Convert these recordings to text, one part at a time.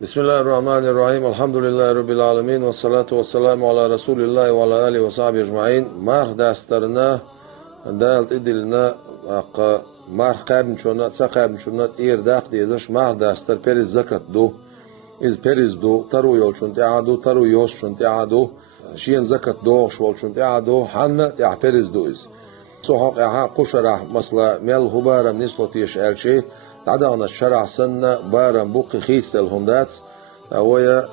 بسم الله الرحمن الرحيم الحمد لله رب العالمين والصلاة والسلام على رسول الله وعلى آله وصحبه أجمعين. مار داسترنا دالت إدلنا مار قابن شونات سقابن شونات إير داق ديزش مار داستر بيرز زكاة دو إز بيرز دو ترو يول شونت عادو ترو يوش شونت عادو شين زكاة دو شول شونت عادو حنا تاع بيرز دو إز صحق إعها قشرة مثلا ميل هبارم نسلطيش ألشي عدانا الشرع سنة بارم بوقي خيس الهندات ويا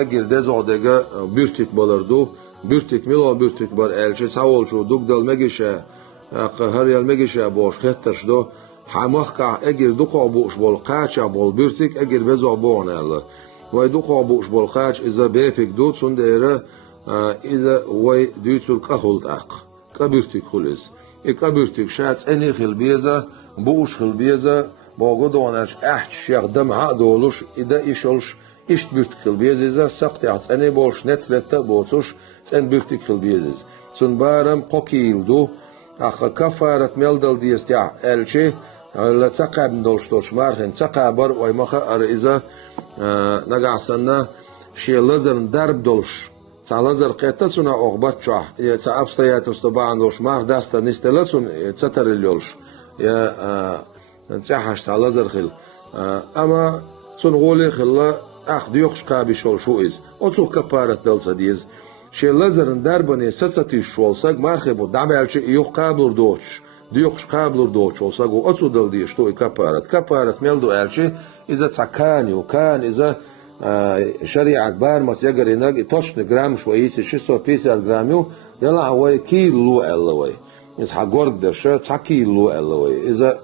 أجر دزع دجا بيرتك بلردو بيرتك ميلا بيرتك بار ألشي سوال شو دوك دل مجيشة قهري المجيشة باش خطرش دو حماخ أجر دقع بوش بالقاش بال بيرتك أجر بزع بون الله وي دقع بوش بالقاش إذا بيفك دوت سنديرة إذا وي دوتسول كخلت كبيرتك خلص كبيرتك شات أني خلبيزة بوش خلبيزة باقودوانش احش يخدم عقدولش إذا إيشولش إشت بيرتكل بيزيزا سقطعت أنا بولش نتلتا بوتوش تن بيرتكل بيزيز سن بارم قوكيل دو أخ كفارة ملدل ديستيع ألشي لا تقاب دولش دولش مارخن تقابر ويمخا أرئيزا نقع سنة شي لزر درب دولش تا لزر قيتا سنة أغبات شاح تا أبستيات استباعن دولش مار داستا نستلسون تتر اليولش يا نتسحش على زرخل أما سنغولي خلا أخذ يخش كابي شول شو إز أتو كبارة دلسة ديز شي لزرن دربني ستي شول ساق مارخبو دعبال شي يخ قابلور دوش ديخش قابلور دوش شول ساق أتو دل ديش تو كبارة ميلدو ألشي إذا تسكانيو كان إذا شريعة بار مس يقر يناق توشن جرام شويسي شسو بيسال جراميو يلا هواي كيلو ألوي إذا حقورك درشة تحكيلو ألوي إذا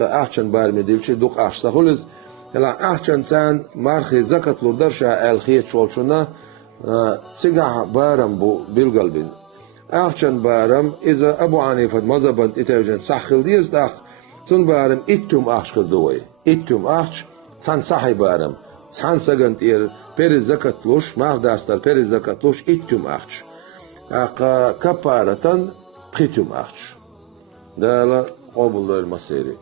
أحسن بار مديلشي دوق أحسن خلص هلا أحسن سان مارخي زكاة لردرشة الخيط شولشنا سجع بارم بو بالقلبين أحسن بارم إذا أبو عنيفة مذهبا إتوجن سخل ديز داخ تن بارم إتم أحش كردوي إتم أحش تن صحي بارم تن سجنت إير بيرز زكاة لوش مار داستر بيرز زكاة لوش إتم أحش كبارة بخيتم أحش ده لا قبل المسيري